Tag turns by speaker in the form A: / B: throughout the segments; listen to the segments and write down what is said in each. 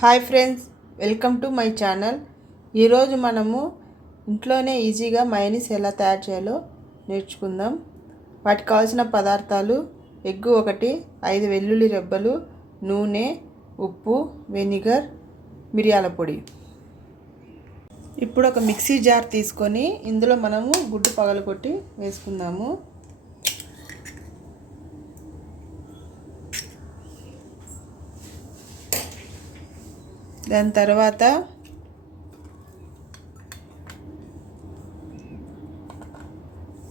A: Hi friends welcome to my channel. ఈరోజు మనము ఇంట్లోనే ఈజీగా మైనీస్ ఎలా తయారు చేయాలో నేర్చుకుందాం. వాటికి కావాల్సిన పదార్థాలు ఎగ్గు ఒకటి ఐదు వెల్లుల్లి రెబ్బలు నూనె ఉప్పు వెనిగర్ మిరియాల పొడి. ఇప్పుడు ఒక మిక్సీ జార్ తీసుకొని ఇందులో మనము గుడ్డు పగలగొట్టి వేసుకుందాము. దాని తర్వాత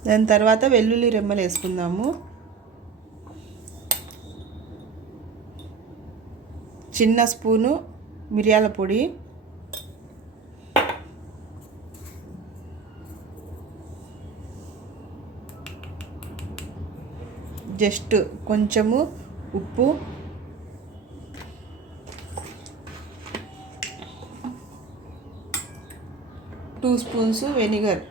A: దాని తర్వాత వెల్లుల్లి రెమ్మలు వేసుకుందాము. చిన్న స్పూను మిరియాల పొడి. జస్ట్ కొంచెము ఉప్పు. Two spoons vinegar.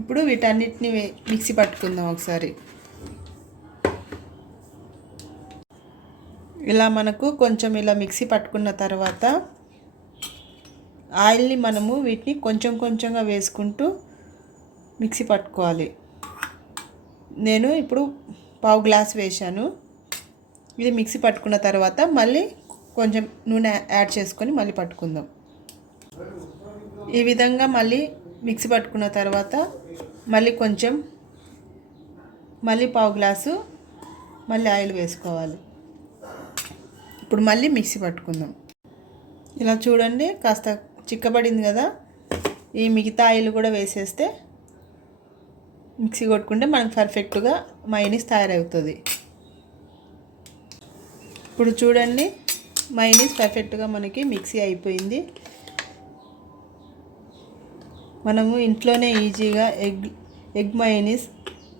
A: ఇప్పుడు వీటన్నిటిని మిక్సీ పట్టుకుందాం ఒకసారి. ఇలా మనకు కొంచెం ఇలా మిక్సీ పట్టుకున్న తర్వాత ఆయిల్ని మనము వీటిని కొంచెం కొంచెంగా వేసుకుంటూ మిక్సీ పట్టుకోవాలి. నేను ఇప్పుడు పావు గ్లాస్ వేశాను. ఇది మిక్సీ పట్టుకున్న తర్వాత మళ్ళీ కొంచెం నూనె యాడ్ చేసుకొని మళ్ళీ పట్టుకుందాం. ఈ విధంగా మళ్ళీ మిక్సీ పట్టుకున్న తర్వాత మళ్ళీ కొంచెం మళ్ళీ పావు గ్లాసు మళ్ళీ ఆయిల్ వేసుకోవాలి. ఇప్పుడు మళ్ళీ మిక్సీ పట్టుకుందాం. ఇలా చూడండి కాస్త చిక్కబడింది కదా. ఈ మిగతా ఆయిల్ కూడా వేసేస్తే మిక్సీ కొట్టుకుంటే మనకు పర్ఫెక్ట్గా మైనీస్ తయారవుతుంది. ఇప్పుడు చూడండి మైనీస్ పర్ఫెక్ట్గా మనకి మిక్సీ అయిపోయింది. మనము ఇంట్లోనే ఈజీగా ఎగ్ ఎగ్ మైనీస్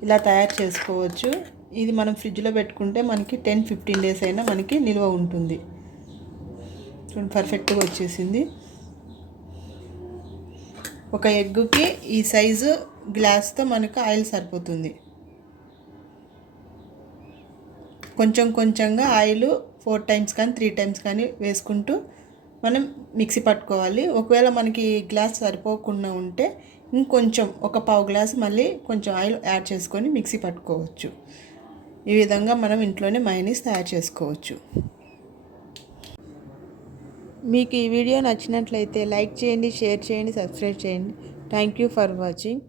A: ఇలా తయారు చేసుకోవచ్చు. ఇది మనం ఫ్రిడ్జ్లో పెట్టుకుంటే మనకి టెన్ ఫిఫ్టీన్ డేస్ అయినా మనకి నిల్వ ఉంటుంది. చూడండి పర్ఫెక్ట్గా వచ్చేసింది. ఒక ఎగ్గుకి ఈ సైజు గ్లాస్తో మనకు ఆయిల్ సరిపోతుంది. కొంచెం కొంచెంగా ఆయిల్ ఫోర్ టైమ్స్ కానీ త్రీ టైమ్స్ కానీ వేసుకుంటూ మనం మిక్సీ పట్టుకోవాలి. ఒకవేళ మనకి గ్లాస్ సరిపోకుండా ఉంటే ఇంకొంచెం ఒక పావు గ్లాస్ మళ్ళీ కొంచెం ఆయిల్ యాడ్ చేసుకొని మిక్సీ పట్టుకోవచ్చు. ఈ విధంగా మనం ఇంట్లోనే మైనీస్ తయారు చేసుకోవచ్చు. మీకు ఈ వీడియో నచ్చినట్లయితే లైక్ చేయండి షేర్ చేయండి సబ్స్క్రైబ్ చేయండి. థ్యాంక్ యూ ఫర్ వాచింగ్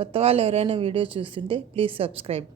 A: కొత్త వాళ్ళు ఎవరైనా వీడియో చూస్తుంటే ప్లీజ్ సబ్స్క్రైబ్.